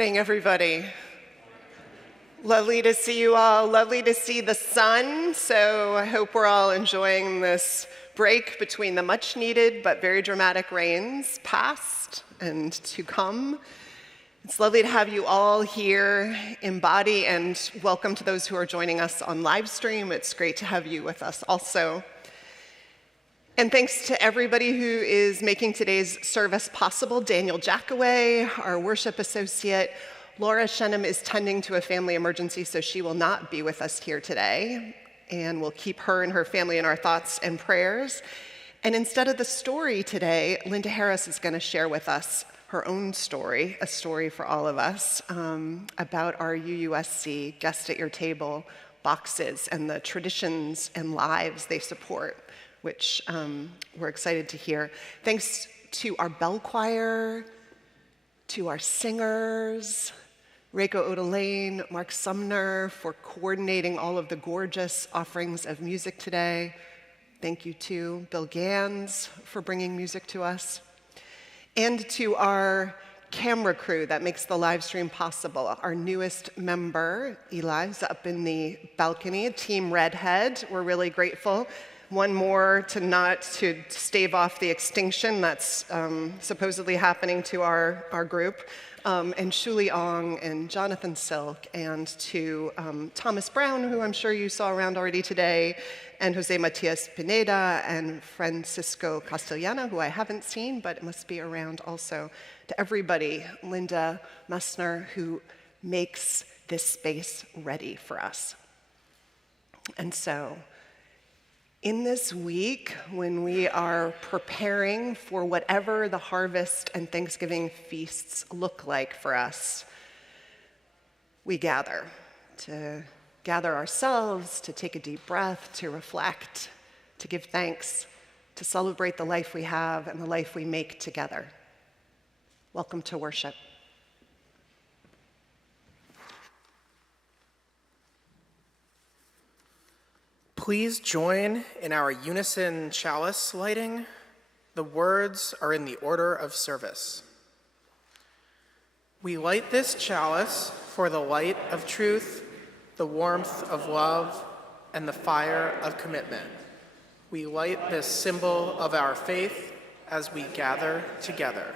morning, everybody. Lovely to see you all. Lovely to see the sun. So I hope we're all enjoying this break between the much needed but very dramatic rains past and to come. It's lovely to have you all here in body, and welcome to those who are joining us on live stream. It's great to have you with us also. And thanks to everybody who is making today's service possible. Daniel Jackaway, our worship associate. Laura Shenham is tending to a family emergency, so she will not be with us here today. And we'll keep her and her family in our thoughts and prayers. And instead of the story today, Linda Harris is going to share with us her own story, a story for all of us, about our UUSC Guest at Your Table boxes and the traditions and lives they support, which we're excited to hear. Thanks to our bell choir, to our singers, Reiko Odelaine, Mark Sumner, for coordinating all of the gorgeous offerings of music today. Thank you to Bill Gans for bringing music to us. And to our camera crew that makes the live stream possible. Our newest member, Eli's up in the balcony, Team Redhead. We're really grateful. One more to stave off the extinction that's supposedly happening to our group. And Shuli Ong and Jonathan Silk, and to Thomas Brown, who I'm sure you saw around already today, and Jose Matias Pineda, and Francisco Castellana, who I haven't seen, but must be around also. To everybody, Linda Messner, who makes this space ready for us. And so, in this week, when we are preparing for whatever the harvest and Thanksgiving feasts look like for us, we gather to gather ourselves, to take a deep breath, to reflect, to give thanks, to celebrate the life we have and the life we make together. Welcome to worship. Please join in our unison chalice lighting. The words are in the order of service. We light this chalice for the light of truth, the warmth of love, and the fire of commitment. We light this symbol of our faith as we gather together.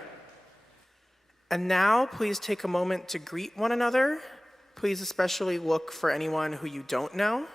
And now, please take a moment to greet one another. Please especially look for anyone who you don't know.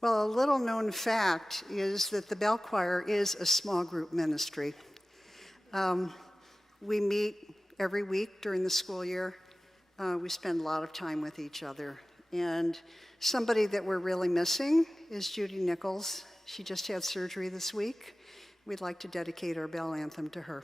Well, a little known fact is that the bell choir is a small group ministry. We meet every week during the school year. We spend a lot of time with each other. And somebody that we're really missing is Judy Nichols. She just had surgery this week. We'd like to dedicate our bell anthem to her.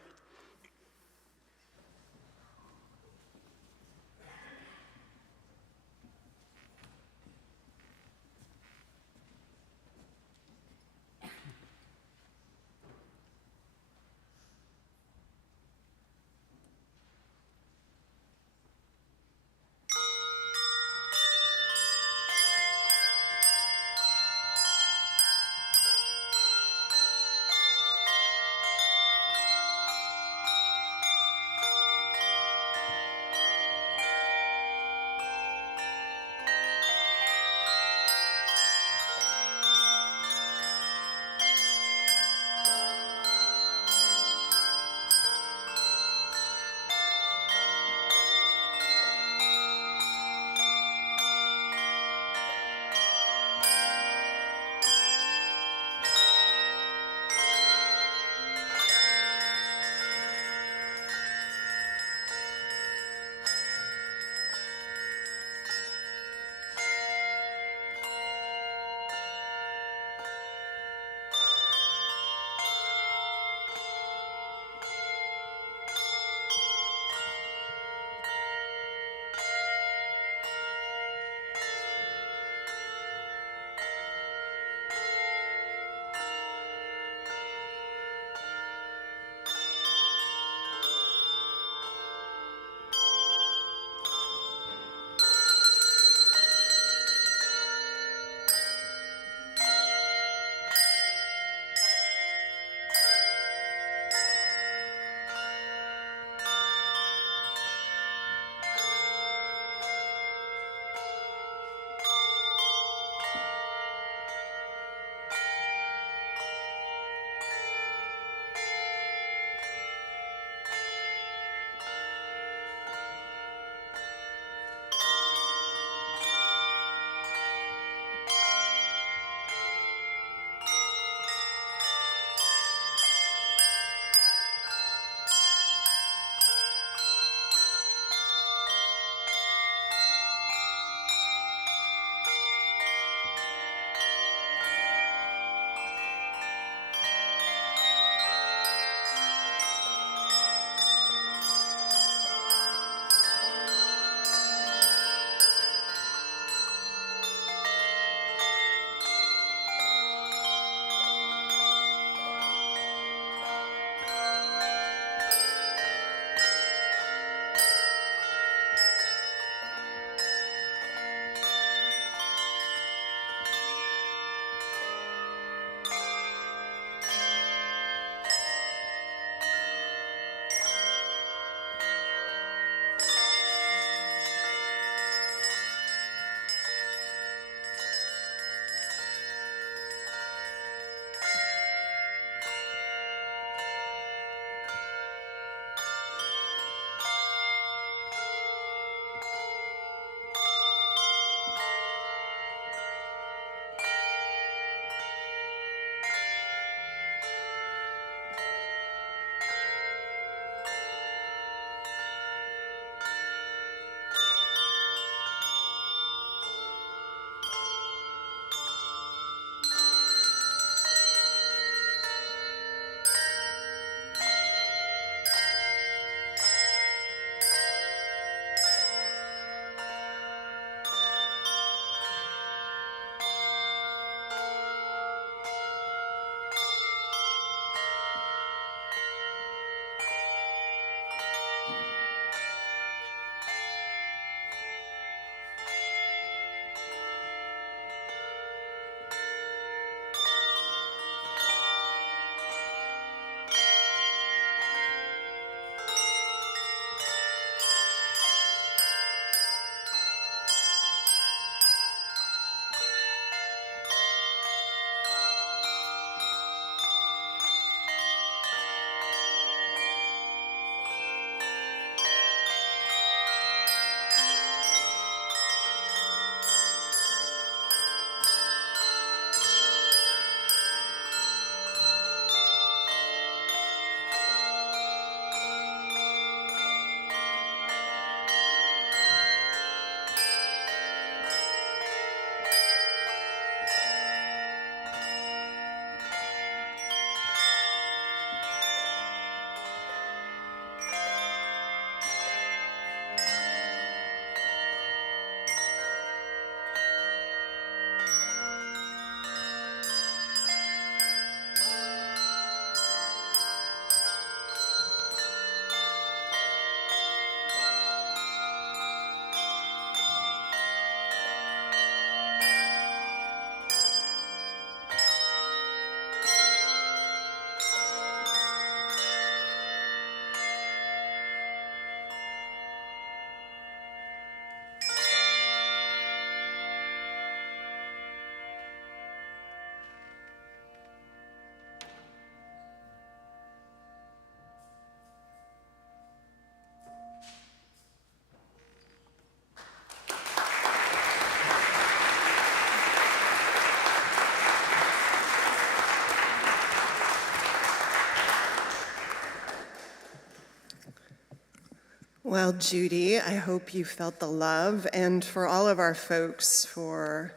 Well, Judy, I hope you felt the love, and for all of our folks, for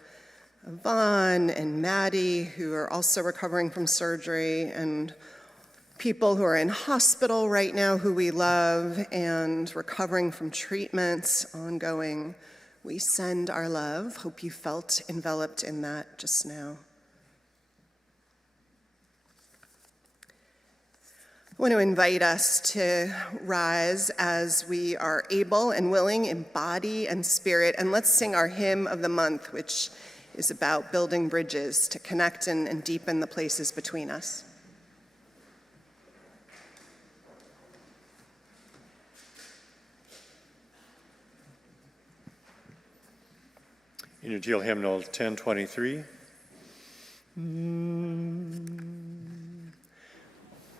Yvonne and Maddie, who are also recovering from surgery, and people who are in hospital right now who we love and recovering from treatments ongoing. We send our love. Hope you felt enveloped in that just now. I want to invite us to rise as we are able and willing in body and spirit, and let's sing our hymn of the month, which is about building bridges to connect and deepen the places between us. In your teal hymnal 1023.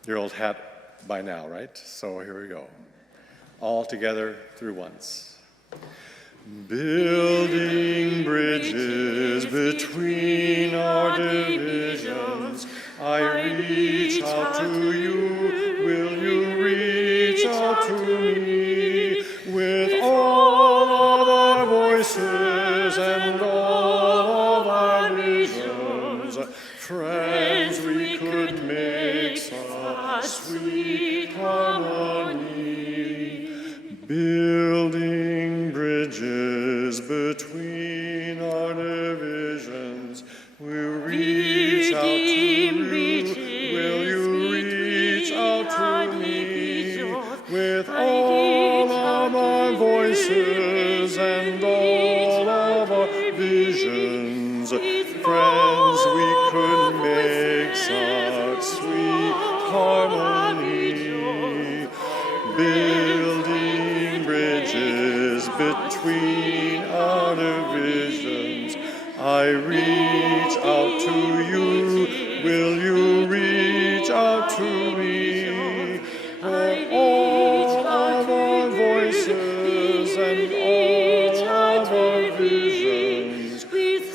Your old hat by now, right? So here we go. All together through once. Building bridges between our divisions, I reach out to you. Will you reach out to me? With all of our voices and all of our visions, friends, we could make such sweet harmony. Building bridges between our divisions, we'll reach out to you. Will you reach out to me? With all of our voices and all of our visions, friends, we could make such sweet harmony. Building bridges between our divisions, I reach out to you. Will you reach out to me? For all of our voices and all of our visions,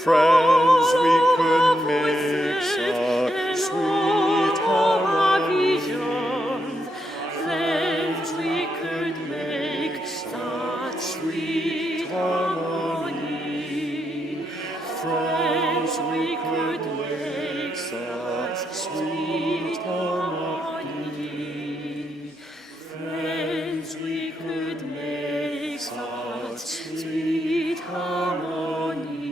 friends, we could make such sweet harmony. Friends, we could make such sweet harmony. Friends, we could make such sweet harmony. Friends, we could make such sweet harmony.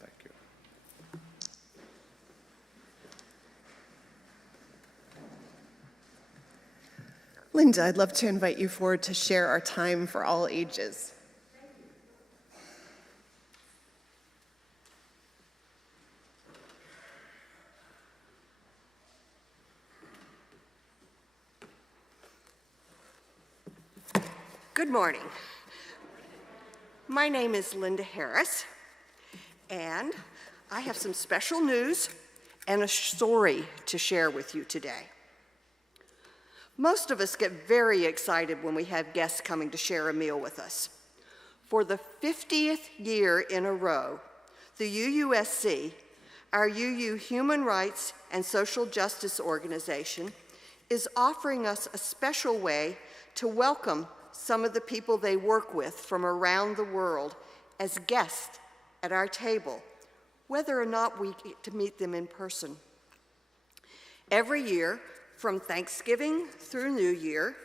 Thank you. Linda, I'd love to invite you forward to share our time for all ages. Good morning. My name is Linda Harris, and I have some special news and a story to share with you today. Most of us get very excited when we have guests coming to share a meal with us. For the 50th year in a row, the UUSC, our UU Human Rights and Social Justice Organization, is offering us a special way to welcome some of the people they work with from around the world as guests at our table, whether or not we get to meet them in person. Every year, from Thanksgiving through New Year,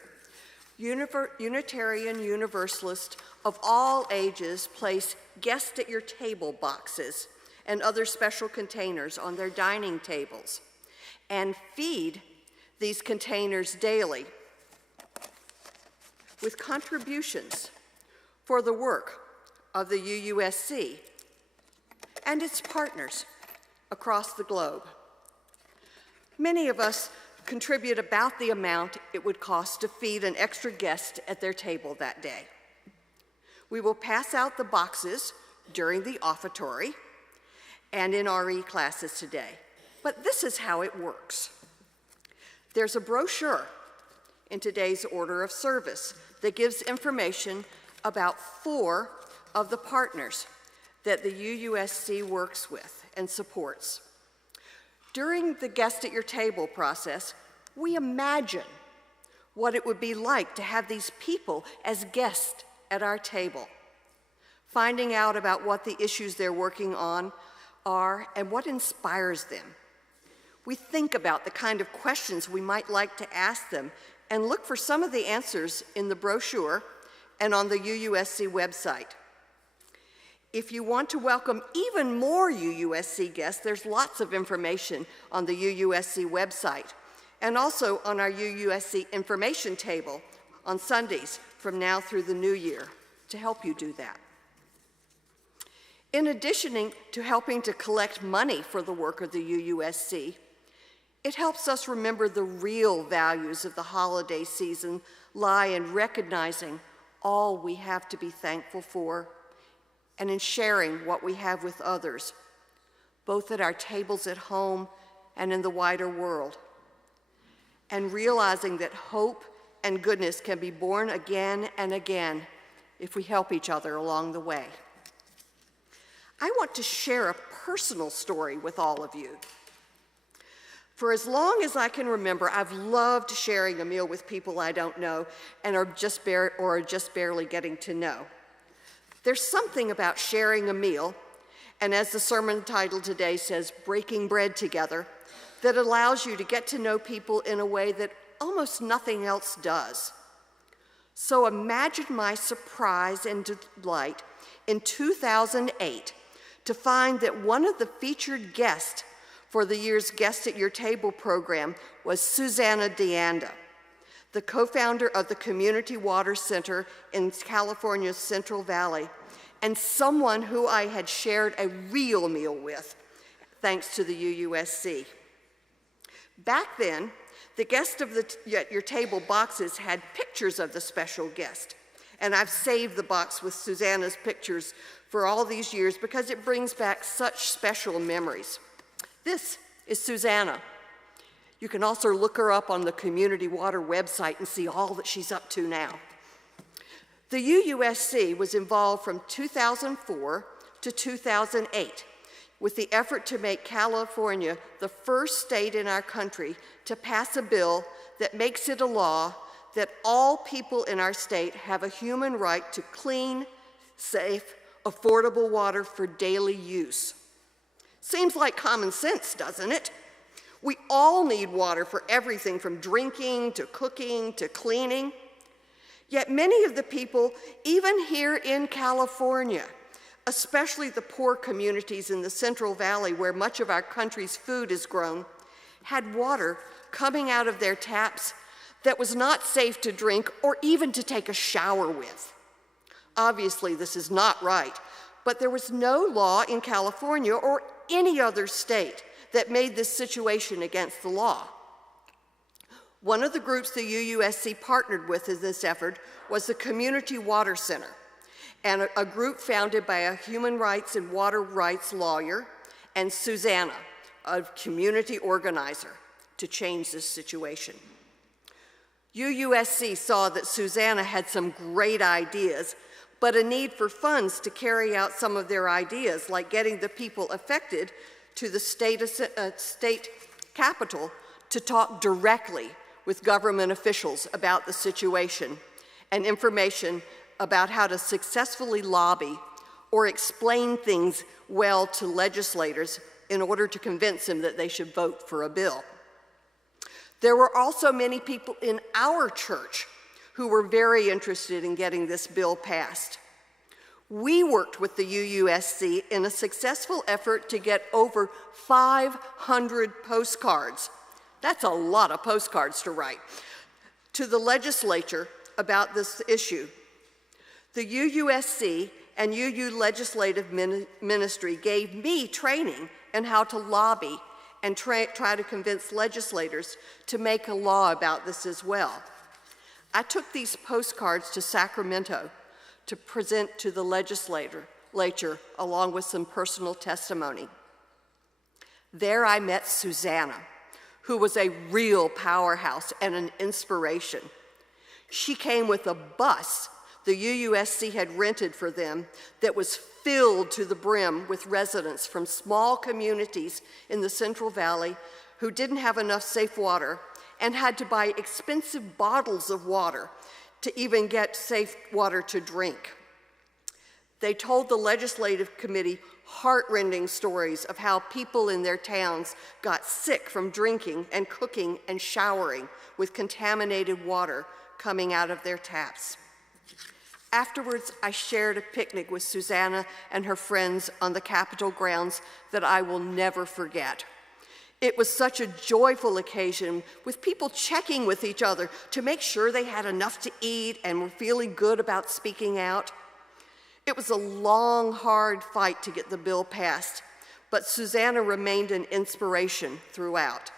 Unitarian Universalist of all ages place guest at your table boxes and other special containers on their dining tables and feed these containers daily with contributions for the work of the UUSC and its partners across the globe. Many of us contribute about the amount it would cost to feed an extra guest at their table that day. We will pass out the boxes during the offertory and in RE classes today. But this is how it works. There's a brochure in today's order of service that gives information about 4 of the partners that the UUSC works with and supports. During the guest at your table process, we imagine what it would be like to have these people as guests at our table, finding out about what the issues they're working on are and what inspires them. We think about the kind of questions we might like to ask them and look for some of the answers in the brochure and on the UUSC website. If you want to welcome even more UUSC guests, there's lots of information on the UUSC website and also on our UUSC information table on Sundays from now through the new year to help you do that. In addition to helping to collect money for the work of the UUSC, it helps us remember the real values of the holiday season lie in recognizing all we have to be thankful for and in sharing what we have with others, both at our tables at home and in the wider world, and realizing that hope and goodness can be born again and again if we help each other along the way. I want to share a personal story with all of you. For as long as I can remember, I've loved sharing a meal with people I don't know and are just barely getting to know. There's something about sharing a meal, and as the sermon title today says, breaking bread together, that allows you to get to know people in a way that almost nothing else does. So imagine my surprise and delight in 2008 to find that one of the featured guests for the year's Guest at Your Table program was Susanna DeAnda, the co-founder of the Community Water Center in California's Central Valley, and someone who I had shared a real meal with, thanks to the UUSC. Back then, the Guest at Your Table boxes had pictures of the special guest, and I've saved the box with Susanna's pictures for all these years because it brings back such special memories. This is Susanna. You can also look her up on the Community Water website and see all that she's up to now. The UUSC was involved from 2004 to 2008 with the effort to make California the first state in our country to pass a bill that makes it a law that all people in our state have a human right to clean, safe, affordable water for daily use. Seems like common sense, doesn't it? We all need water for everything from drinking to cooking to cleaning. Yet many of the people, even here in California, especially the poor communities in the Central Valley where much of our country's food is grown, had water coming out of their taps that was not safe to drink or even to take a shower with. Obviously, this is not right, but there was no law in California or any other state that made this situation against the law. One of the groups the UUSC partnered with in this effort was the Community Water Center, and a group founded by a human rights and water rights lawyer and Susanna, a community organizer, to change this situation. UUSC saw that Susanna had some great ideas, but a need for funds to carry out some of their ideas, like getting the people affected to the state capital to talk directly with government officials about the situation and information about how to successfully lobby or explain things well to legislators in order to convince them that they should vote for a bill. There were also many people in our church who were very interested in getting this bill passed. We worked with the UUSC in a successful effort to get over 500 postcards. That's a lot of postcards to write, to the legislature about this issue. The UUSC and UU Legislative Ministry gave me training in how to lobby and try to convince legislators to make a law about this as well. I took these postcards to Sacramento to present to the legislature along with some personal testimony. There I met Susanna, who was a real powerhouse and an inspiration. She came with a bus the UUSC had rented for them that was filled to the brim with residents from small communities in the Central Valley who didn't have enough safe water and had to buy expensive bottles of water to even get safe water to drink. They told the legislative committee heartrending stories of how people in their towns got sick from drinking and cooking and showering with contaminated water coming out of their taps. Afterwards, I shared a picnic with Susanna and her friends on the Capitol grounds that I will never forget. It was such a joyful occasion with people checking with each other to make sure they had enough to eat and were feeling good about speaking out. It was a long, hard fight to get the bill passed, but Susanna remained an inspiration throughout.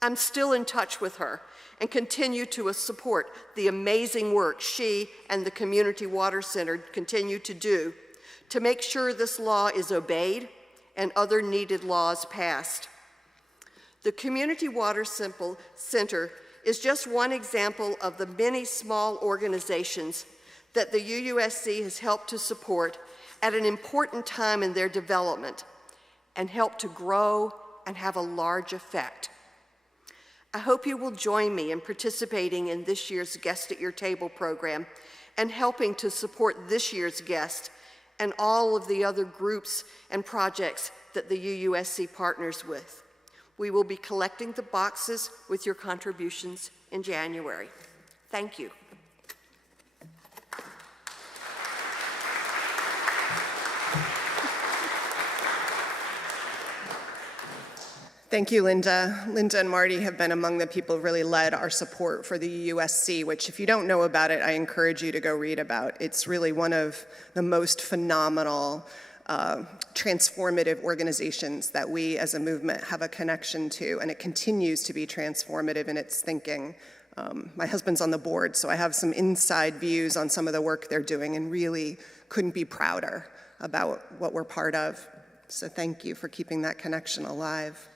I'm still in touch with her and continue to support the amazing work she and the Community Water Center continue to do to make sure this law is obeyed and other needed laws passed. The Community Water Center is just one example of the many small organizations that the UUSC has helped to support at an important time in their development and help to grow and have a large effect. I hope you will join me in participating in this year's Guest at Your Table program and helping to support this year's guest and all of the other groups and projects that the UUSC partners with. We will be collecting the boxes with your contributions in January. Thank you. Thank you, Linda. Linda and Marty have been among the people who really led our support for the UUSC, which if you don't know about it, I encourage you to go read about. It's really one of the most phenomenal, transformative organizations that we as a movement have a connection to, and it continues to be transformative in its thinking. My husband's on the board, so I have some inside views on some of the work they're doing and really couldn't be prouder about what we're part of. So thank you for keeping that connection alive.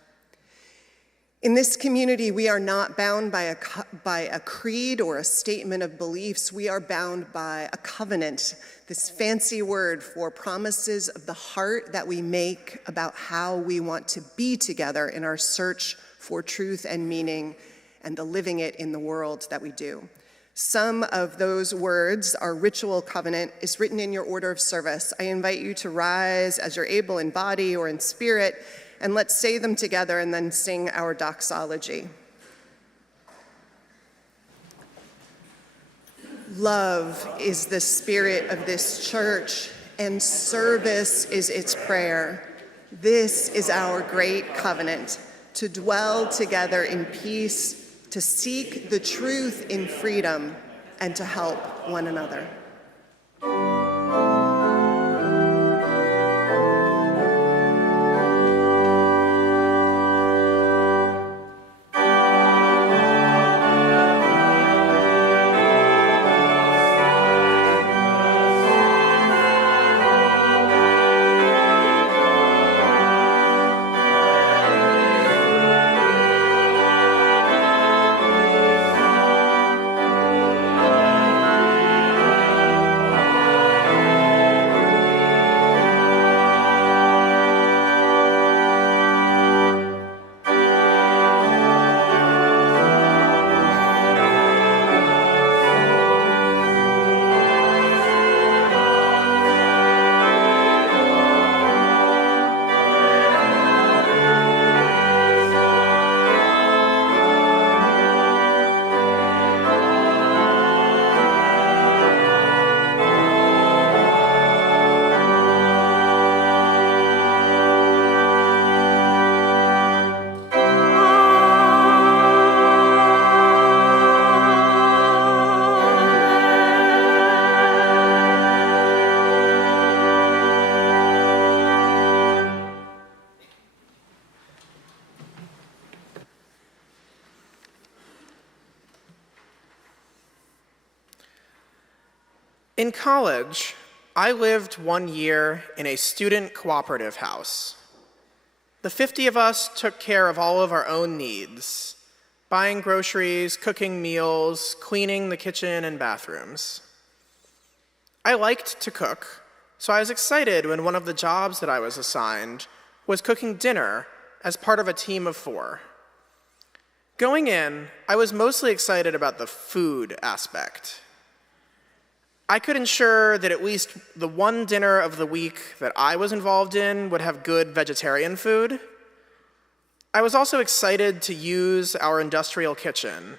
In this community, we are not bound by a creed or a statement of beliefs. We are bound by a covenant, this fancy word for promises of the heart that we make about how we want to be together in our search for truth and meaning and the living it in the world that we do. Some of those words, our ritual covenant, is written in your order of service. I invite you to rise as you're able in body or in spirit, and let's say them together and then sing our doxology. Love is the spirit of this church, and service is its prayer. This is our great covenant, to dwell together in peace, to seek the truth in freedom, and to help one another. In college, I lived 1 year in a student cooperative house. The 50 of us took care of all of our own needs, buying groceries, cooking meals, cleaning the kitchen and bathrooms. I liked to cook, so I was excited when one of the jobs that I was assigned was cooking dinner as part of a team of 4. Going in, I was mostly excited about the food aspect. I could ensure that at least the one dinner of the week that I was involved in would have good vegetarian food. I was also excited to use our industrial kitchen.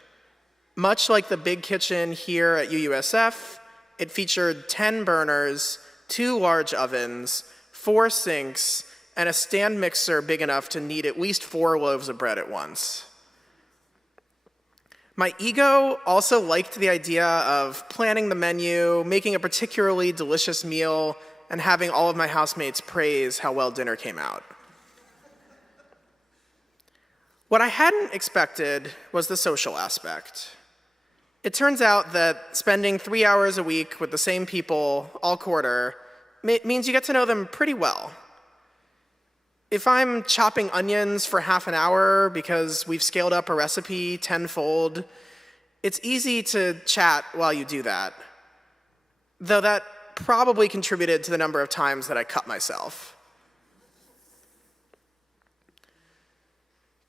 Much like the big kitchen here at UUSF, it featured 10 burners, 2 large ovens, 4 sinks, and a stand mixer big enough to knead at least 4 loaves of bread at once. My ego also liked the idea of planning the menu, making a particularly delicious meal, and having all of my housemates praise how well dinner came out. What I hadn't expected was the social aspect. It turns out that spending 3 hours a week with the same people all quarter means you get to know them pretty well. If I'm chopping onions for half an hour because we've scaled up a recipe tenfold, it's easy to chat while you do that, though that probably contributed to the number of times that I cut myself.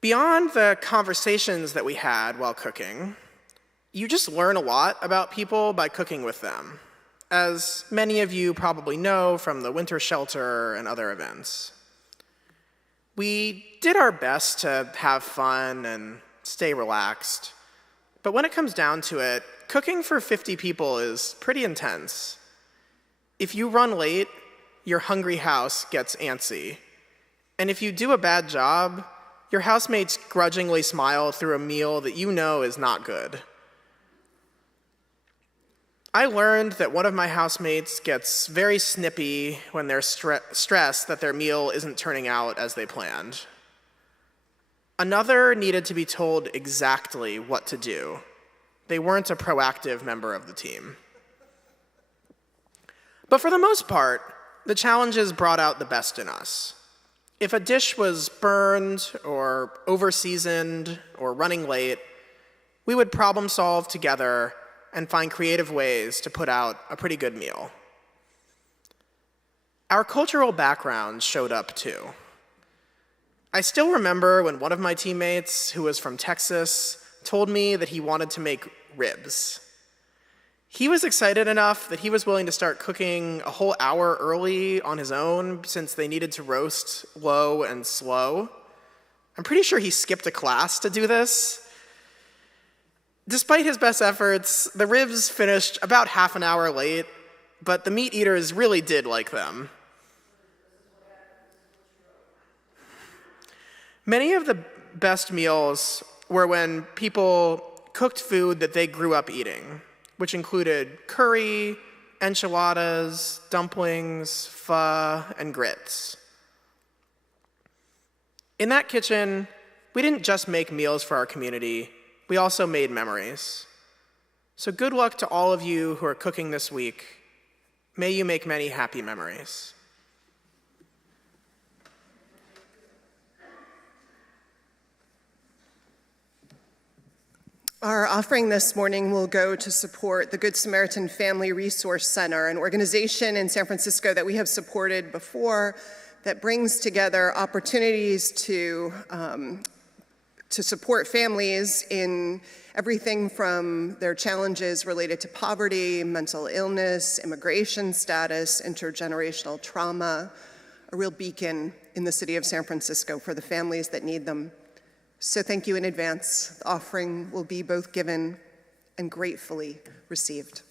Beyond the conversations that we had while cooking, you just learn a lot about people by cooking with them, as many of you probably know from the winter shelter and other events. We did our best to have fun and stay relaxed, but when it comes down to it, cooking for 50 people is pretty intense. If you run late, your hungry house gets antsy. And if you do a bad job, your housemates grudgingly smile through a meal that you know is not good. I learned that one of my housemates gets very snippy when they're stressed that their meal isn't turning out as they planned. Another needed to be told exactly what to do. They weren't a proactive member of the team. But for the most part, the challenges brought out the best in us. If a dish was burned or over-seasoned or running late, we would problem solve together and find creative ways to put out a pretty good meal. Our cultural backgrounds showed up too. I still remember when one of my teammates, who was from Texas, told me that he wanted to make ribs. He was excited enough that he was willing to start cooking a whole hour early on his own since they needed to roast low and slow. I'm pretty sure he skipped a class to do this. Despite his best efforts, the ribs finished about half an hour late, but the meat eaters really did like them. Many of the best meals were when people cooked food that they grew up eating, which included curry, enchiladas, dumplings, pho, and grits. In that kitchen, we didn't just make meals for our community, we also made memories. So good luck to all of you who are cooking this week. May you make many happy memories. Our offering this morning will go to support the Good Samaritan Family Resource Center, an organization in San Francisco that we have supported before that brings together opportunities to support families in everything from their challenges related to poverty, mental illness, immigration status, intergenerational trauma, a real beacon in the city of San Francisco for the families that need them. So thank you in advance. The offering will be both given and gratefully received.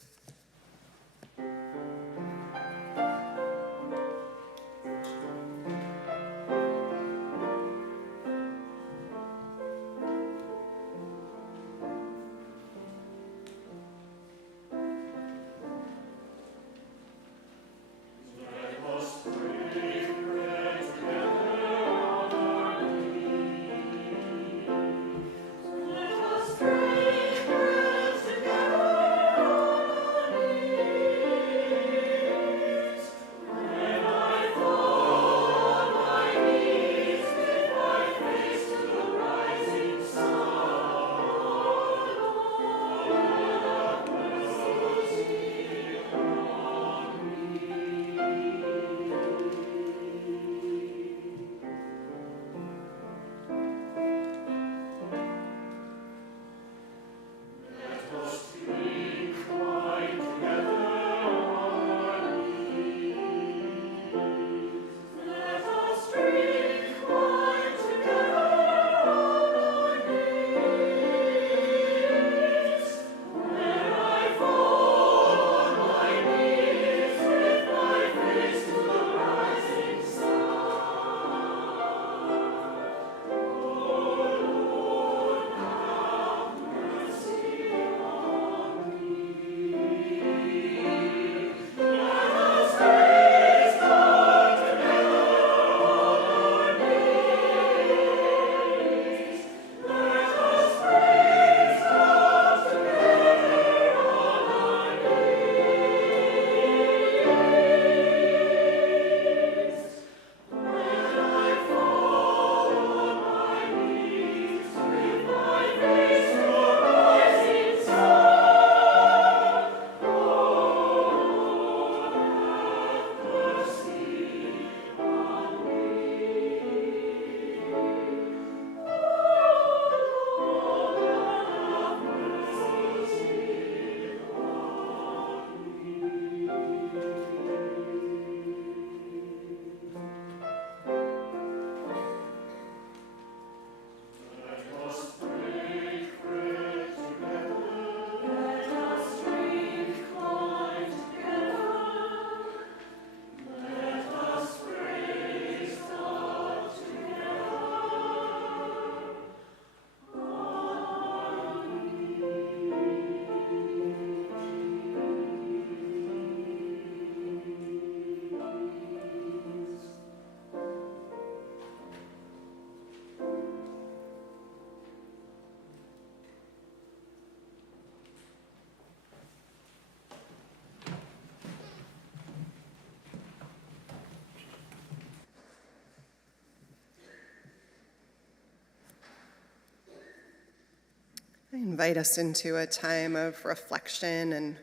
I invite us into a time of reflection and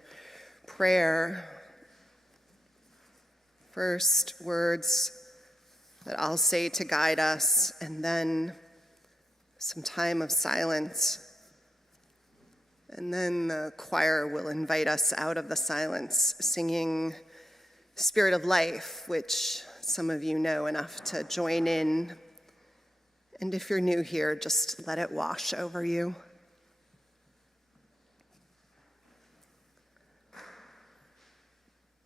prayer. First, words that I'll say to guide us, and then some time of silence. And then the choir will invite us out of the silence, singing Spirit of Life, which some of you know enough to join in. And if you're new here, just let it wash over you.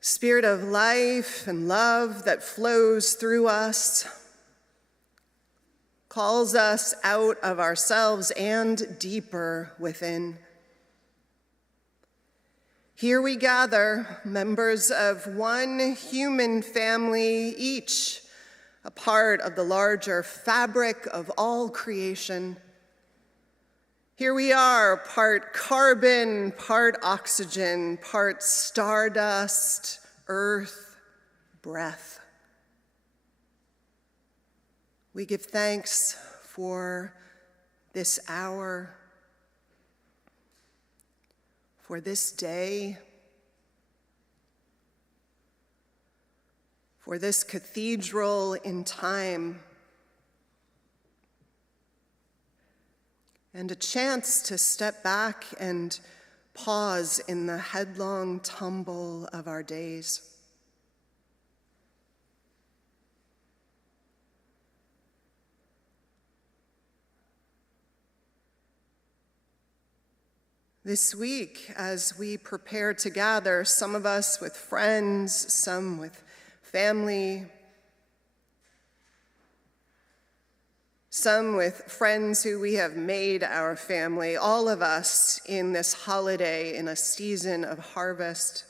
Spirit of life and love that flows through us, calls us out of ourselves and deeper within. Here we gather, members of one human family, each a part of the larger fabric of all creation. Here we are, part carbon, part oxygen, part stardust, earth, breath. We give thanks for this hour, for this day, for this cathedral in time, and a chance to step back and pause in the headlong tumble of our days. This week, as we prepare to gather, some of us with friends, some with family, some with friends who we have made our family, all of us in this holiday, in a season of harvest.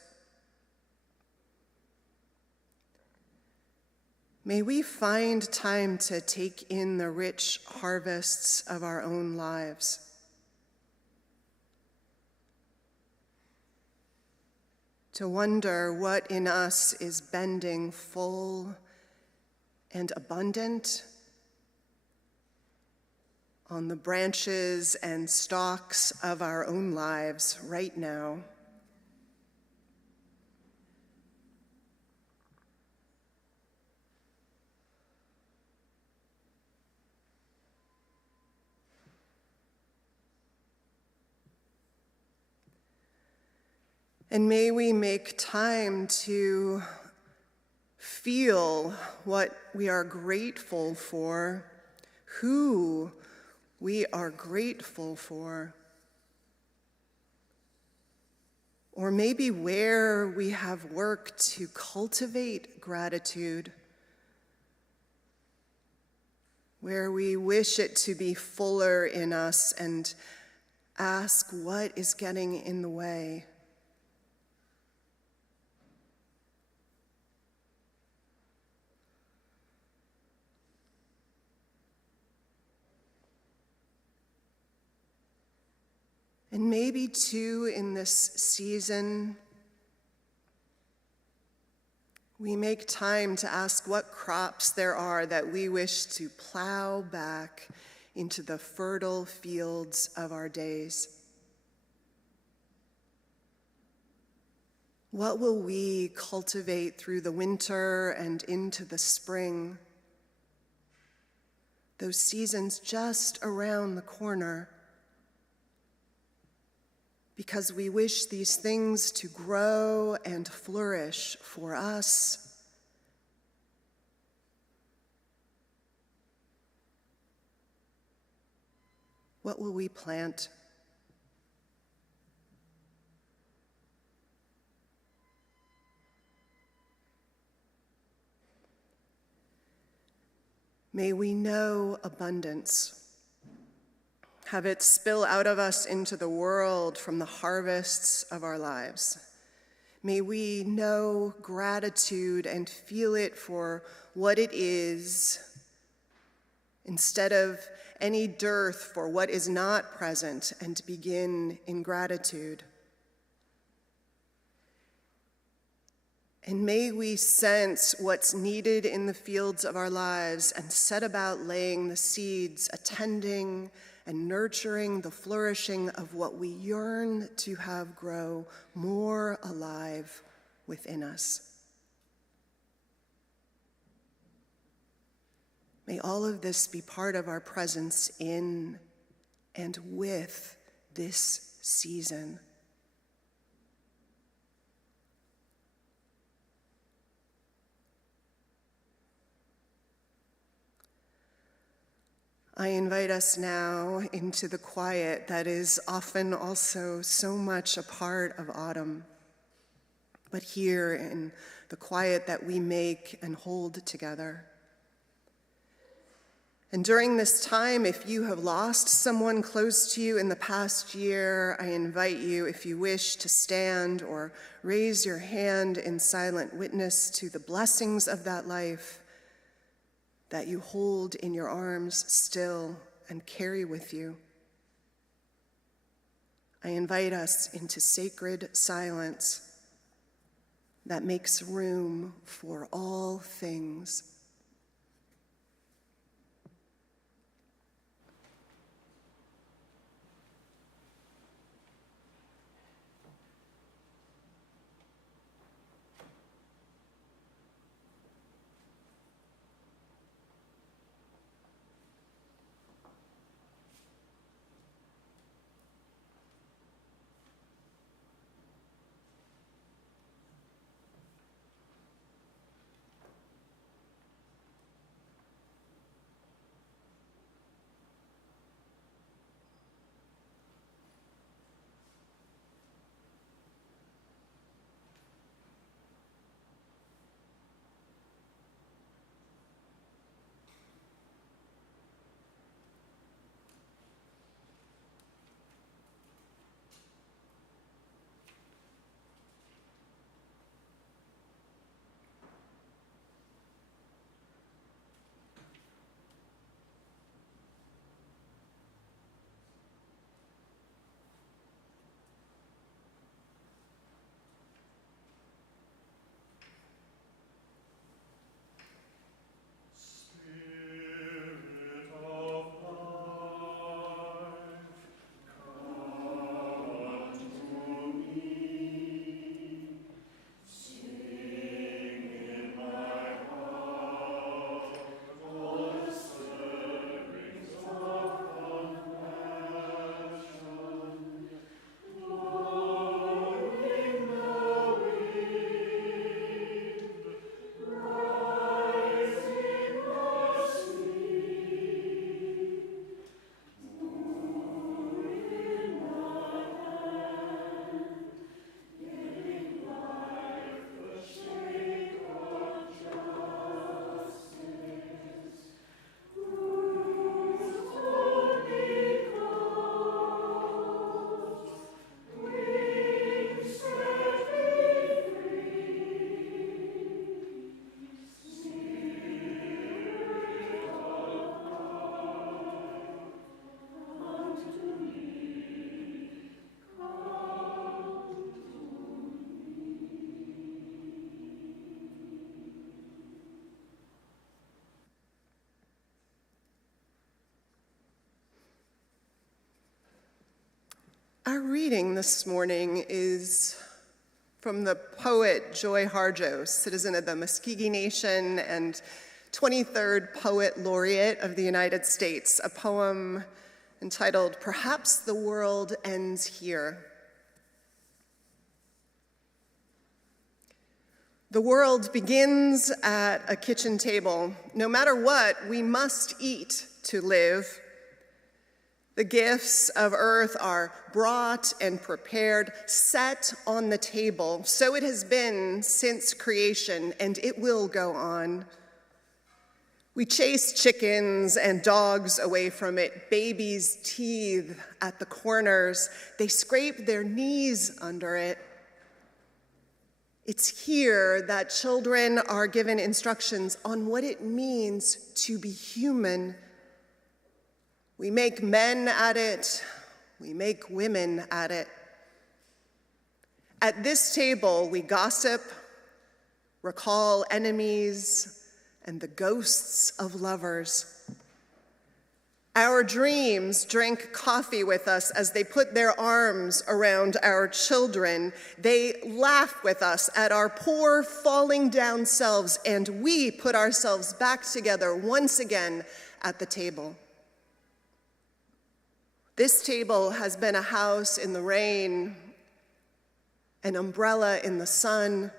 May we find time to take in the rich harvests of our own lives. To wonder what in us is bending full and abundant on the branches and stalks of our own lives right now. And may we make time to feel what we are grateful for, who we are grateful for, or maybe where we have worked to cultivate gratitude, where we wish it to be fuller in us, and ask what is getting in the way. And maybe too, in this season, we make time to ask what crops there are that we wish to plow back into the fertile fields of our days. What will we cultivate through the winter and into the spring? Those seasons just around the corner. Because we wish these things to grow and flourish for us. What will we plant? May we know abundance. Have it spill out of us into the world from the harvests of our lives. May we know gratitude and feel it for what it is, instead of any dearth for what is not present, and begin in gratitude. And may we sense what's needed in the fields of our lives and set about laying the seeds, attending and nurturing the flourishing of what we yearn to have grow more alive within us. May all of this be part of our presence in and with this season. I invite us now into the quiet that is often also so much a part of autumn, but here in the quiet that we make and hold together. And during this time, if you have lost someone close to you in the past year, I invite you, if you wish, to stand or raise your hand in silent witness to the blessings of that life that you hold in your arms still and carry with you. I invite us into sacred silence that makes room for all things. Our reading this morning is from the poet Joy Harjo, citizen of the Muscogee Nation and 23rd Poet Laureate of the United States, a poem entitled "Perhaps the World Ends Here." The world begins at a kitchen table. No matter what, we must eat to live. The gifts of earth are brought and prepared, set on the table. So it has been since creation, and it will go on. We chase chickens and dogs away from it. Babies teethe at the corners. They scrape their knees under it. It's here that children are given instructions on what it means to be human. We make men at it, we make women at it. At this table, we gossip, recall enemies, and the ghosts of lovers. Our dreams drink coffee with us as they put their arms around our children. They laugh with us at our poor, falling down selves, and we put ourselves back together once again at the table. This table has been a house in the rain, an umbrella in the sun.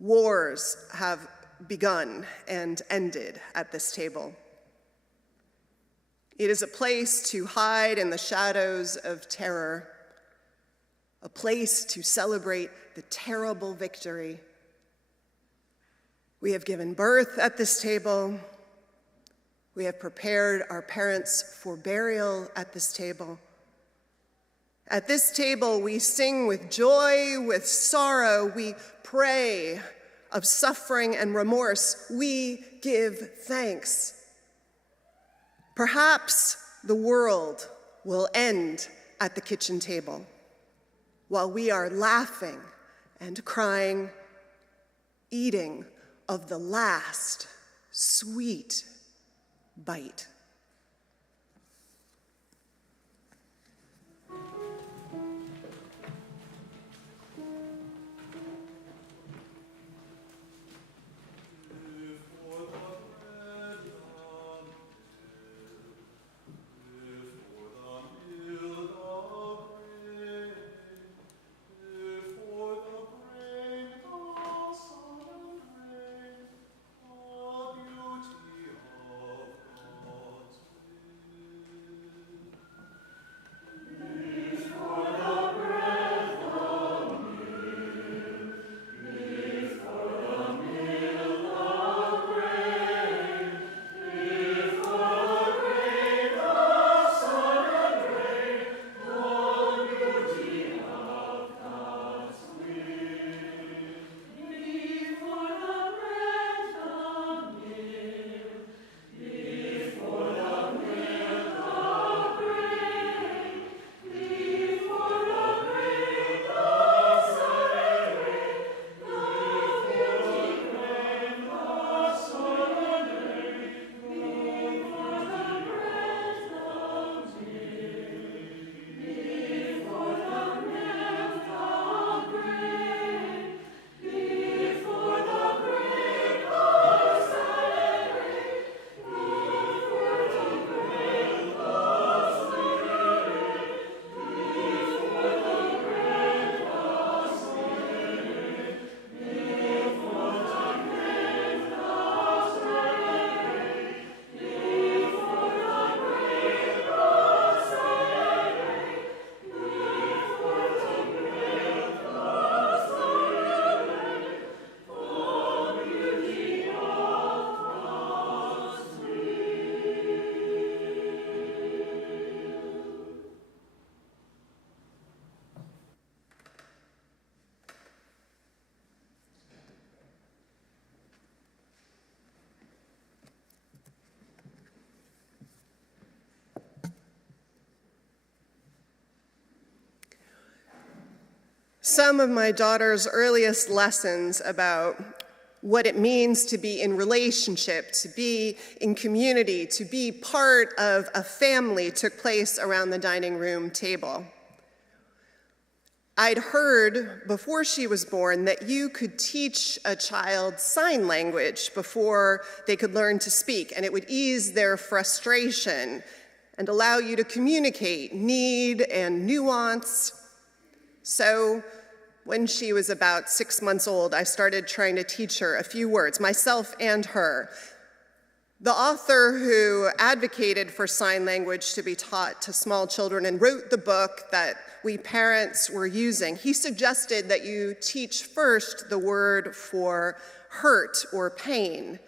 Wars have begun and ended at this table. It is a place to hide in the shadows of terror, a place to celebrate the terrible victory. We have given birth at this table. We have prepared our parents for burial at this table. At this table, we sing with joy, with sorrow. We pray of suffering and remorse. We give thanks. Perhaps the world will end at the kitchen table while we are laughing and crying, eating of the last sweet bite. Some of my daughter's earliest lessons about what it means to be in relationship, to be in community, to be part of a family took place around the dining room table. I'd heard before she was born that you could teach a child sign language before they could learn to speak, and it would ease their frustration and allow you to communicate need and nuance. So when she was about 6 months old, I started trying to teach her a few words, myself and her. The author who advocated for sign language to be taught to small children and wrote the book that we parents were using, he suggested that you teach first the word for hurt or pain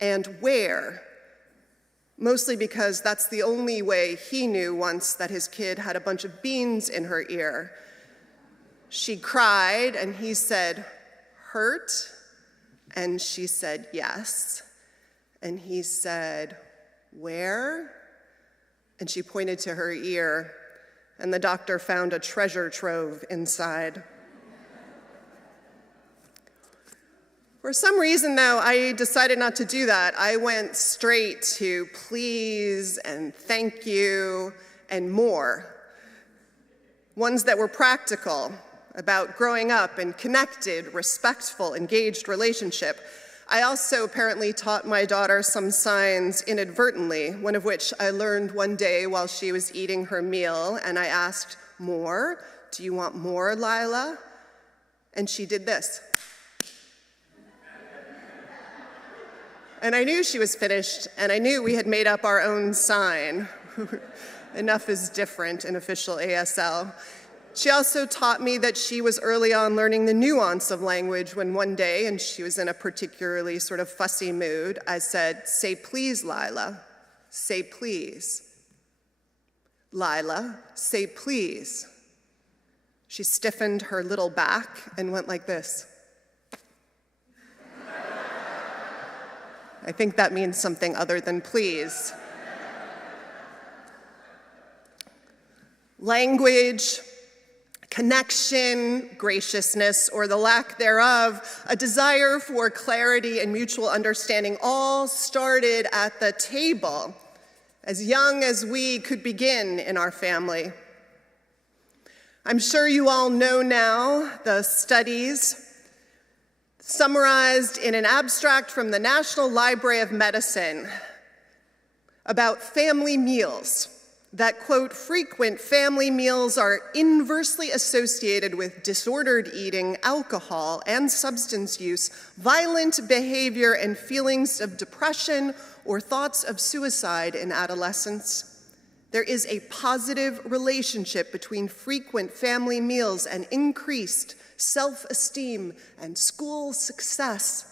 and where, mostly because that's the only way he knew once that his kid had a bunch of beans in her ear. She cried, and he said, "Hurt?" And she said, "Yes." And he said, "Where?" And she pointed to her ear, and the doctor found a treasure trove inside. For some reason, though, I decided not to do that. I went straight to please and thank you and more. Ones that were practical, about growing up in connected, respectful, engaged relationship. I also apparently taught my daughter some signs inadvertently, one of which I learned one day while she was eating her meal, and I asked, "More? Do you want more, Lila?" And she did this. And I knew she was finished, and I knew we had made up our own sign. Enough is different in official ASL. She also taught me that she was early on learning the nuance of language when one day, and she was in a particularly sort of fussy mood, I said, "Say please, Lila. Say please. Lila, say please." She stiffened her little back and went like this. I think that means something other than please. Language, connection, graciousness, or the lack thereof, a desire for clarity and mutual understanding all started at the table, as young as we could begin in our family. I'm sure you all know now the studies summarized in an abstract from the National Library of Medicine about family meals, that, quote, frequent family meals are inversely associated with disordered eating, alcohol and substance use, violent behavior, and feelings of depression or thoughts of suicide in adolescence. There is a positive relationship between frequent family meals and increased self-esteem and school success.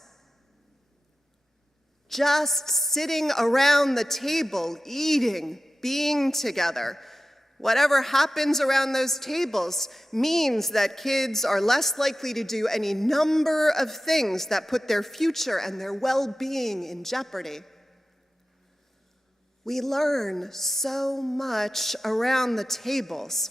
Just sitting around the table, eating, being together. Whatever happens around those tables means that kids are less likely to do any number of things that put their future and their well-being in jeopardy. We learn so much around the tables.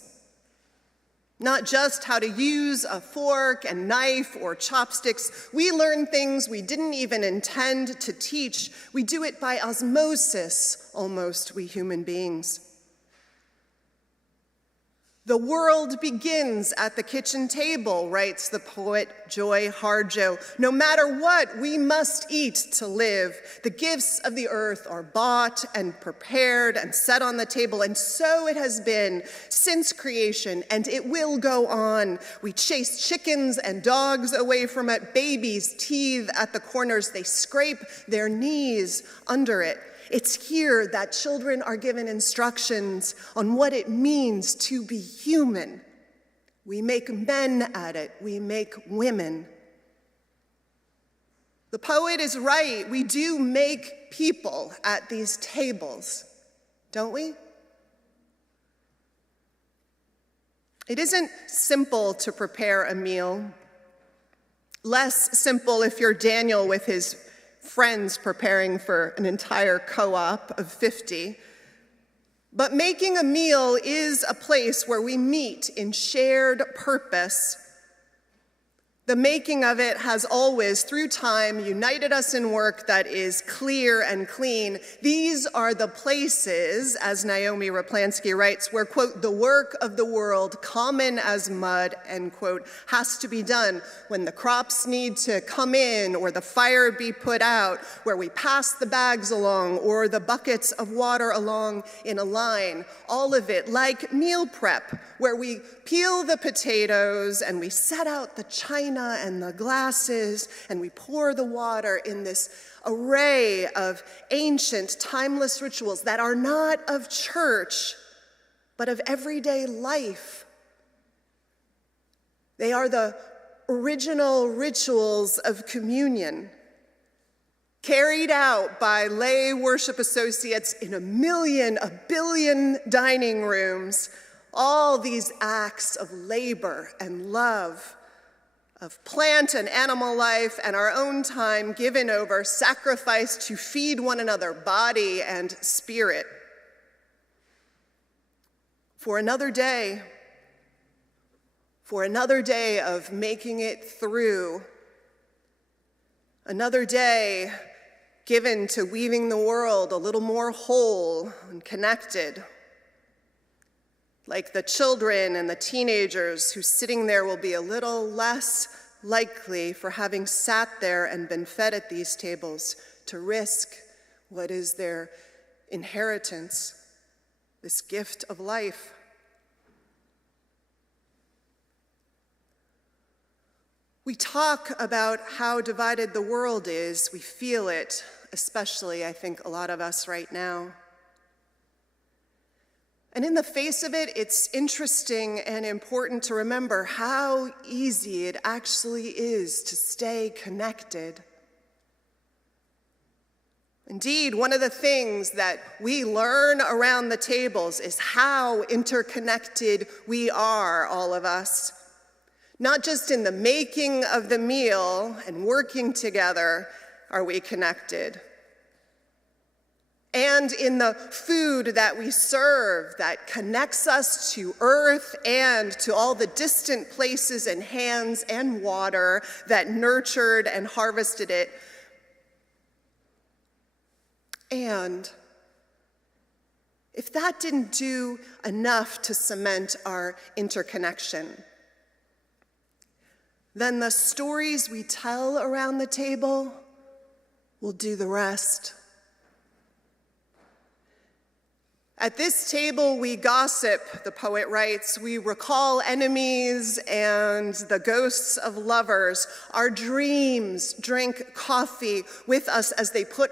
Not just how to use a fork and knife or chopsticks. We learn things we didn't even intend to teach. We do it by osmosis, almost, we human beings. The world begins at the kitchen table, writes the poet Joy Harjo. No matter what, we must eat to live. The gifts of the earth are bought and prepared and set on the table, and so it has been since creation, and it will go on. We chase chickens and dogs away from it. Babies teethe at the corners. They scrape their knees under it. It's here that children are given instructions on what it means to be human. We make men at it. We make women. The poet is right. We do make people at these tables, don't we? It isn't simple to prepare a meal. Less simple if you're Daniel with his friends preparing for an entire co-op of 50. But making a meal is a place where we meet in shared purpose. The making of it has always, through time, united us in work that is clear and clean. These are the places, as Naomi Raplansky writes, where, quote, the work of the world, common as mud, end quote, has to be done when the crops need to come in or the fire be put out, where we pass the bags along or the buckets of water along in a line. All of it like meal prep, where we peel the potatoes and we set out the china and the glasses, and we pour the water in this array of ancient, timeless rituals that are not of church, but of everyday life. They are the original rituals of communion, carried out by lay worship associates in a billion dining rooms. All these acts of labor and love, of plant and animal life, and our own time given over, sacrificed to feed one another, body and spirit. For another day of making it through, Another day given to weaving the world a little more whole and connected. Like the children and the teenagers who sitting there will be a little less likely for having sat there and been fed at these tables to risk what is their inheritance, this gift of life. We talk about how divided the world is. We feel it, especially, I think, a lot of us right now. And in the face of it, it's interesting and important to remember how easy it actually is to stay connected. Indeed, one of the things that we learn around the tables is how interconnected we are, all of us. Not just in the making of the meal and working together are we connected, and in the food that we serve that connects us to earth and to all the distant places and hands and water that nurtured and harvested it. And if that didn't do enough to cement our interconnection, then the stories we tell around the table will do the rest. At this table, we gossip, the poet writes. We recall enemies and the ghosts of lovers. Our dreams drink coffee with us as they put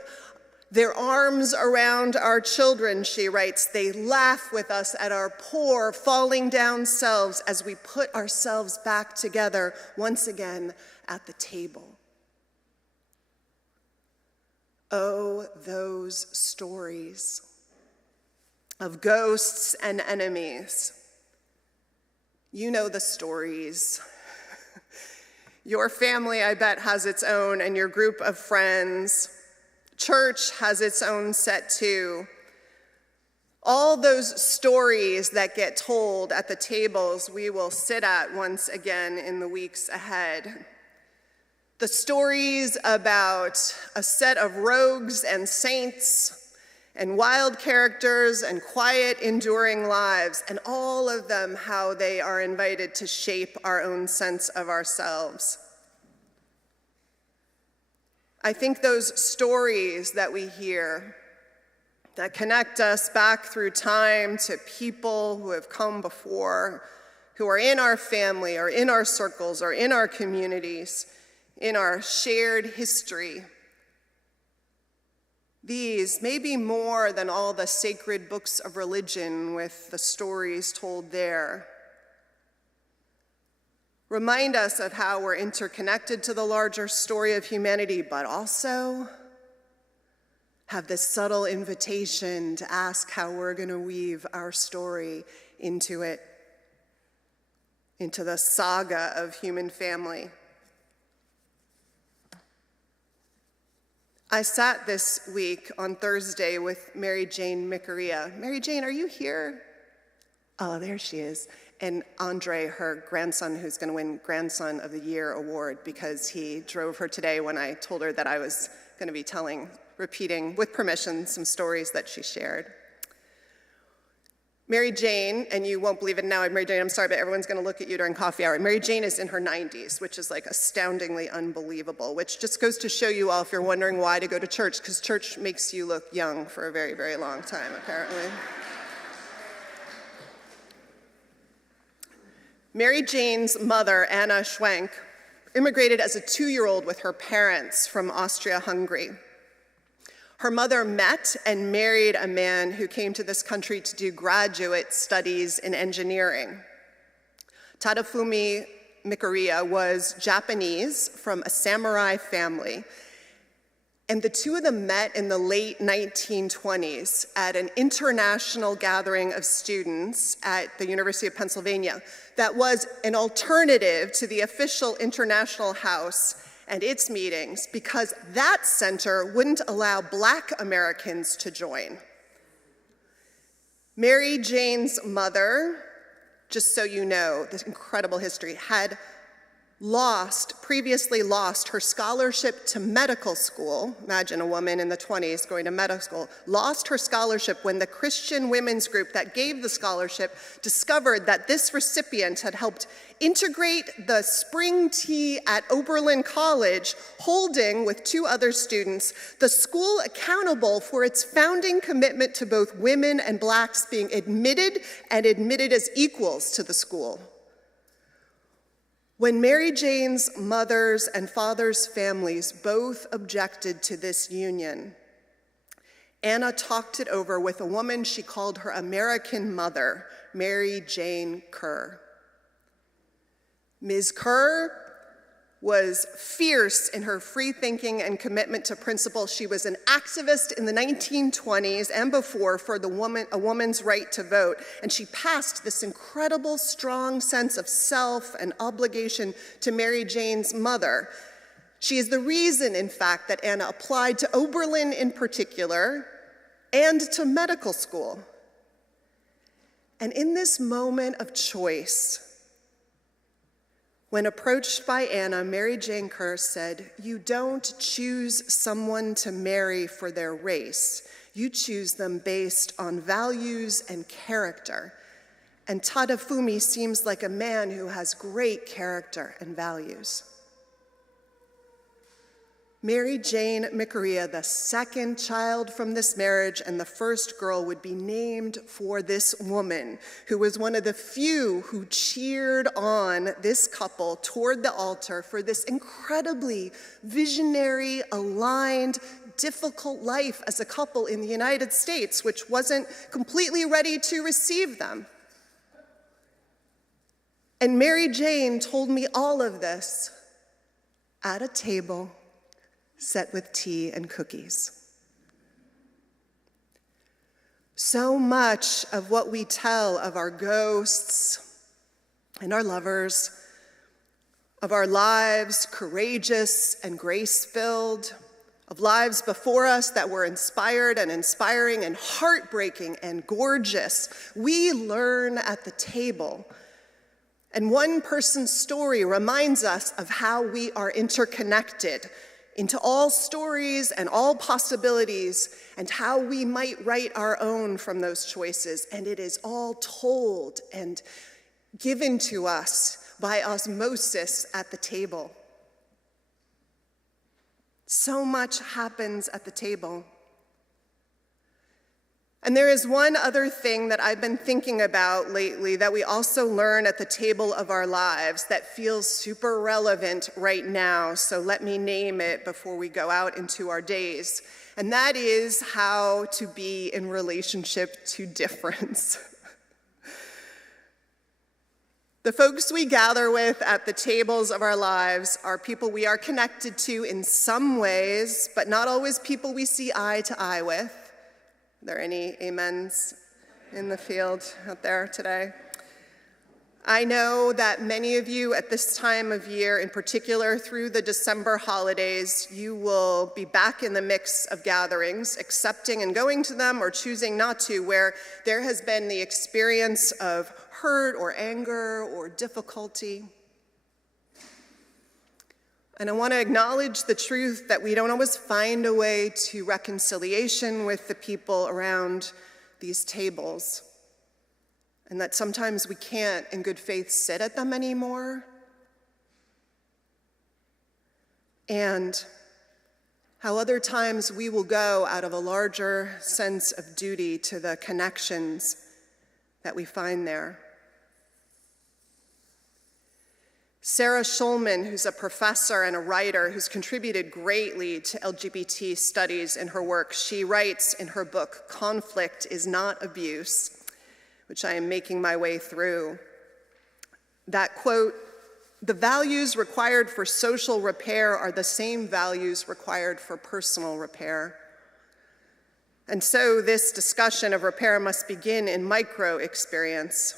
their arms around our children, she writes. They laugh with us at our poor, falling down selves as we put ourselves back together once again at the table. Oh, those stories of ghosts and enemies. You know the stories. Your family, I bet, has its own, and your group of friends. Church has its own set too. All those stories that get told at the tables we will sit at once again in the weeks ahead. The stories about a set of rogues and saints and wild characters and quiet, enduring lives, and all of them how they are invited to shape our own sense of ourselves. I think those stories that we hear that connect us back through time to people who have come before, who are in our family or in our circles or in our communities, in our shared history. These, maybe more than all the sacred books of religion with the stories told there, remind us of how we're interconnected to the larger story of humanity, but also have this subtle invitation to ask how we're going to weave our story into it, into the saga of human family. I sat this week on Thursday with Mary Jane Micarea. Mary Jane, are you here? Oh, there she is. And Andre, her grandson, who's going to win Grandson of the Year award because he drove her today when I told her that I was going to be repeating, with permission, some stories that she shared. Mary Jane, and you won't believe it now, Mary Jane, I'm sorry, but everyone's going to look at you during coffee hour. Mary Jane is in her 90s, which is like astoundingly unbelievable, which just goes to show you all if you're wondering why to go to church, because church makes you look young for a very, very long time, apparently. Mary Jane's mother, Anna Schwenk, immigrated as a 2-year-old with her parents from Austria-Hungary. Her mother met and married a man who came to this country to do graduate studies in engineering. Tadafumi Micarea was Japanese from a samurai family, and the two of them met in the late 1920s at an international gathering of students at the University of Pennsylvania that was an alternative to the official International House and its meetings, because that center wouldn't allow Black Americans to join. Mary Jane's mother, just so you know, this incredible history, had previously lost her scholarship to medical school. Imagine a woman in the 20s going to medical school, lost her scholarship when the Christian women's group that gave the scholarship discovered that this recipient had helped integrate the spring tea at Oberlin College, holding, with 2 other students, the school accountable for its founding commitment to both women and blacks being admitted and admitted as equals to the school. When Mary Jane's mother's and father's families both objected to this union, Anna talked it over with a woman she called her American mother, Mary Jane Kerr. Ms. Kerr was fierce in her free thinking and commitment to principle. She was an activist in the 1920s and before for a woman's right to vote, and she passed this incredible strong sense of self and obligation to Mary Jane's mother. She is the reason, in fact, that Anna applied to Oberlin in particular and to medical school. And in this moment of choice, when approached by Anna, Mary Jane Kerr said, "You don't choose someone to marry for their race. You choose them based on values and character. And Tadafumi seems like a man who has great character and values." Mary Jane McRae, the second child from this marriage and the first girl, would be named for this woman, who was one of the few who cheered on this couple toward the altar for this incredibly visionary, aligned, difficult life as a couple in the United States, which wasn't completely ready to receive them. And Mary Jane told me all of this at a table set with tea and cookies. So much of what we tell of our ghosts and our lovers, of our lives courageous and grace-filled, of lives before us that were inspired and inspiring and heartbreaking and gorgeous, we learn at the table. And one person's story reminds us of how we are interconnected into all stories and all possibilities, and how we might write our own from those choices. And it is all told and given to us by osmosis at the table. So much happens at the table. And there is one other thing that I've been thinking about lately that we also learn at the table of our lives that feels super relevant right now, so let me name it before we go out into our days. And that is how to be in relationship to difference. The folks we gather with at the tables of our lives are people we are connected to in some ways, but not always people we see eye to eye with. Are there any amens in the field out there today? I know that many of you at this time of year, in particular through the December holidays, you will be back in the mix of gatherings, accepting and going to them or choosing not to, where there has been the experience of hurt or anger or difficulty. And I want to acknowledge the truth that we don't always find a way to reconciliation with the people around these tables, and that sometimes we can't, in good faith, sit at them anymore. And how other times we will go out of a larger sense of duty to the connections that we find there. Sarah Schulman, who's a professor and a writer who's contributed greatly to LGBT studies in her work, she writes in her book, "Conflict is Not Abuse," which I am making my way through, that, quote, "The values required for social repair are the same values required for personal repair. And so this discussion of repair must begin in micro-experience."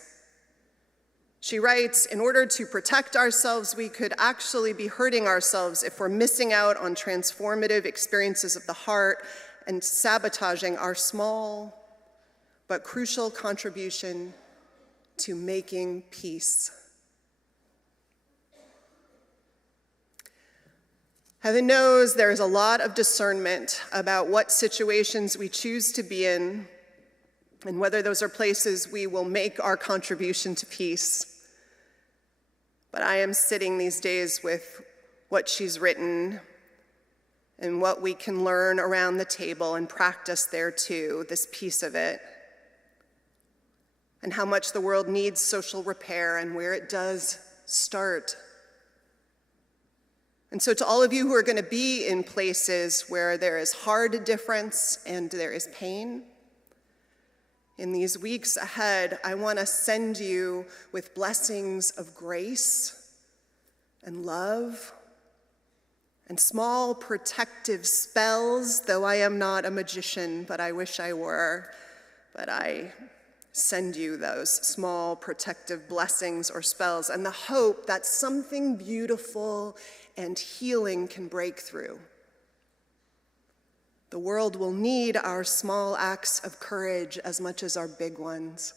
She writes, "In order to protect ourselves, we could actually be hurting ourselves if we're missing out on transformative experiences of the heart and sabotaging our small but crucial contribution to making peace." Heaven knows there is a lot of discernment about what situations we choose to be in and whether those are places we will make our contribution to peace. But I am sitting these days with what she's written and what we can learn around the table and practice there too, this piece of it, and how much the world needs social repair and where it does start. And so to all of you who are going to be in places where there is hard difference and there is pain, in these weeks ahead, I want to send you with blessings of grace and love and small protective spells, though I am not a magician, but I wish I were. But I send you those small protective blessings or spells and the hope that something beautiful and healing can break through. The world will need our small acts of courage as much as our big ones.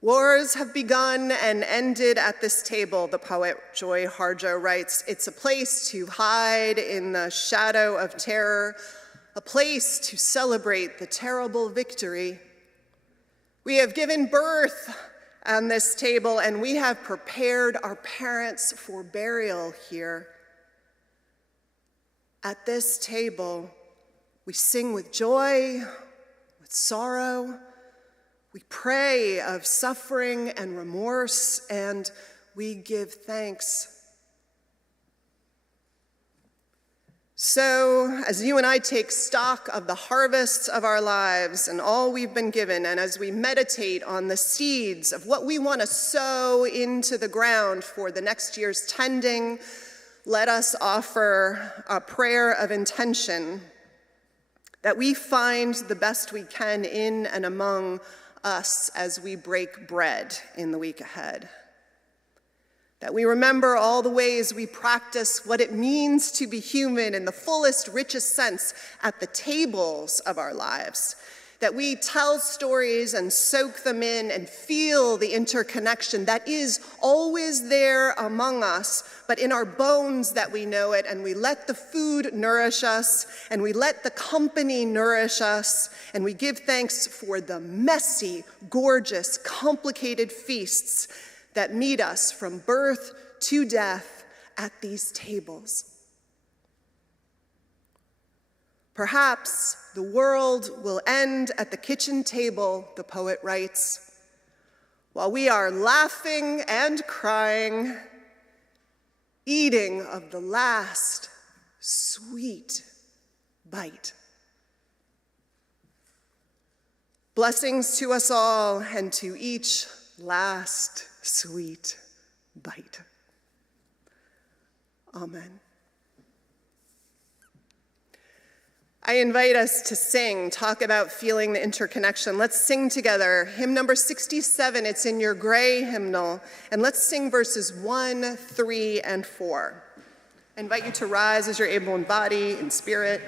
Wars have begun and ended at this table, the poet Joy Harjo writes. It's a place to hide in the shadow of terror, a place to celebrate the terrible victory. We have given birth on this table, and we have prepared our parents for burial here. At this table, we sing with joy, with sorrow. We pray of suffering and remorse, and we give thanks. So, as you and I take stock of the harvests of our lives and all we've been given, and as we meditate on the seeds of what we want to sow into the ground for the next year's tending, let us offer a prayer of intention that we find the best we can in and among us as we break bread in the week ahead. That we remember all the ways we practice what it means to be human in the fullest, richest sense at the tables of our lives. That we tell stories and soak them in and feel the interconnection that is always there among us, but in our bones that we know it, and we let the food nourish us, and we let the company nourish us, and we give thanks for the messy, gorgeous, complicated feasts that meet us from birth to death at these tables. Perhaps the world will end at the kitchen table, the poet writes, while we are laughing and crying, eating of the last sweet bite. Blessings to us all and to each last sweet bite. Amen. I invite us to sing, talk about feeling the interconnection. Let's sing together. Hymn number 67, it's in your gray hymnal. And let's sing verses 1, 3, and 4. I invite you to rise as you're able in body and spirit.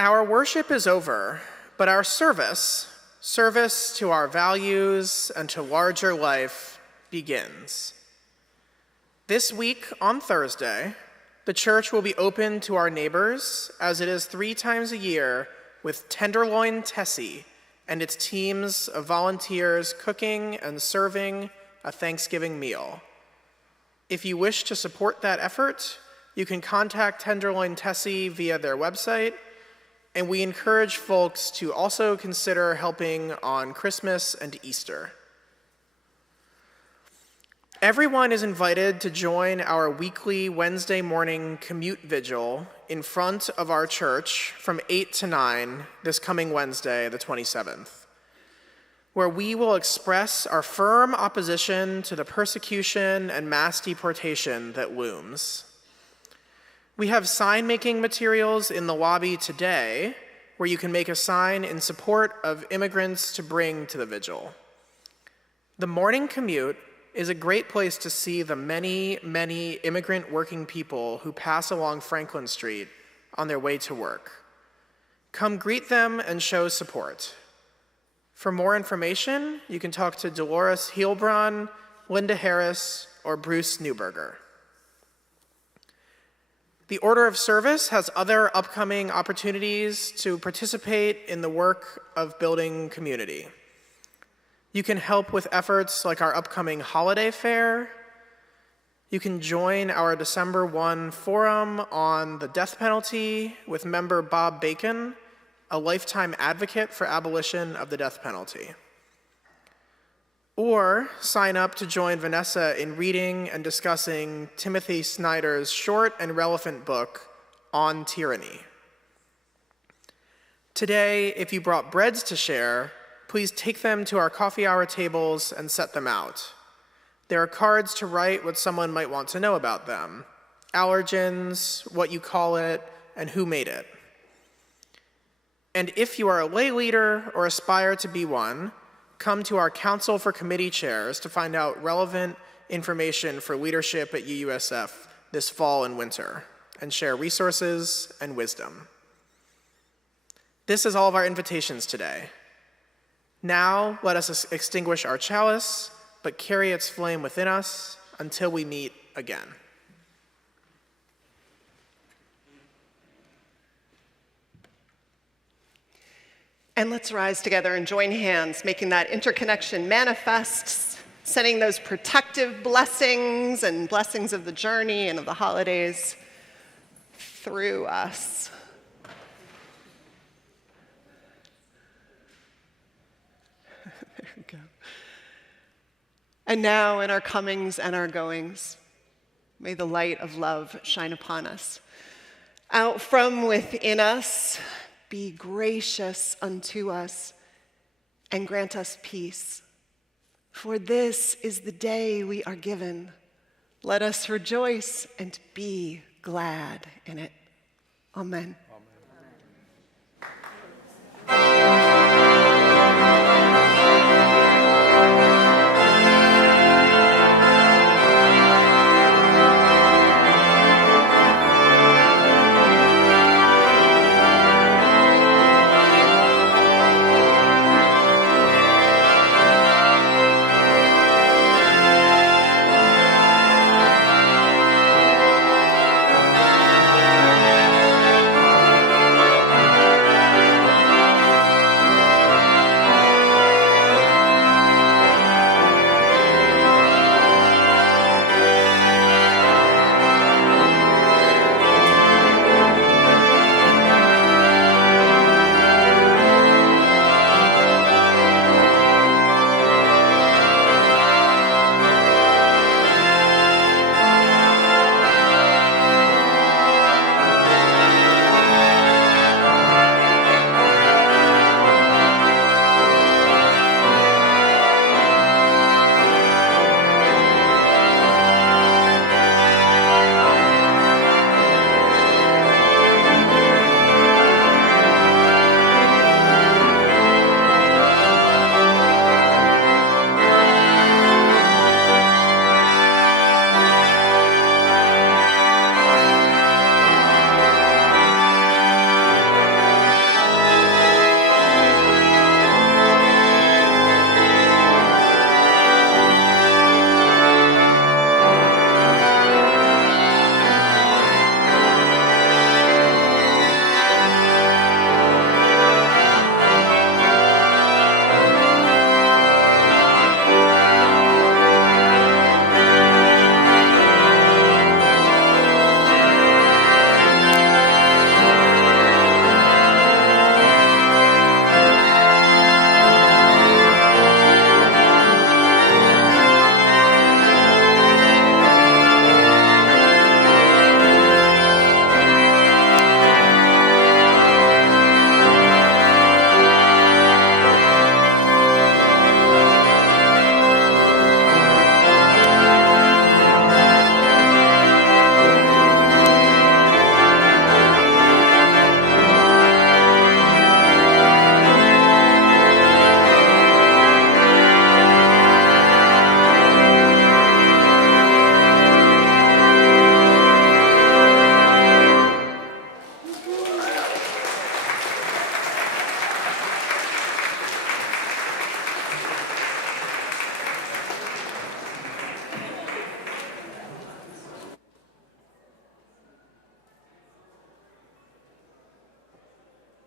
Our worship is over, but our service to our values and to larger life begins. This week on Thursday, the church will be open to our neighbors, as it is 3 times a year, with Tenderloin Tessie and its teams of volunteers cooking and serving a Thanksgiving meal. If you wish to support that effort, you can contact Tenderloin Tessie via their website, and we encourage folks to also consider helping on Christmas and Easter. Everyone is invited to join our weekly Wednesday morning commute vigil in front of our church from 8 to 9 this coming Wednesday, the 27th, where we will express our firm opposition to the persecution and mass deportation that looms. We have sign-making materials in the lobby today where you can make a sign in support of immigrants to bring to the vigil. The morning commute is a great place to see the many, many immigrant working people who pass along Franklin Street on their way to work. Come greet them and show support. For more information, you can talk to Dolores Heilbronn, Linda Harris, or Bruce Newberger. The Order of Service has other upcoming opportunities to participate in the work of building community. You can help with efforts like our upcoming holiday fair. You can join our December 1 forum on the death penalty with member Bob Bacon, a lifetime advocate for abolition of the death penalty. Or sign up to join Vanessa in reading and discussing Timothy Snyder's short and relevant book, On Tyranny. Today, if you brought breads to share, please take them to our coffee hour tables and set them out. There are cards to write what someone might want to know about them: allergens, what you call it, and who made it. And if you are a lay leader or aspire to be one, come to our Council for Committee Chairs to find out relevant information for leadership at UUSF this fall and winter, and share resources and wisdom. This is all of our invitations today. Now, let us extinguish our chalice, but carry its flame within us until we meet again. And let's rise together and join hands, making that interconnection manifest, sending those protective blessings and blessings of the journey and of the holidays through us. There we go. And now, in our comings and our goings, may the light of love shine upon us. Out from within us, be gracious unto us and grant us peace. For this is the day we are given. Let us rejoice and be glad in it. Amen.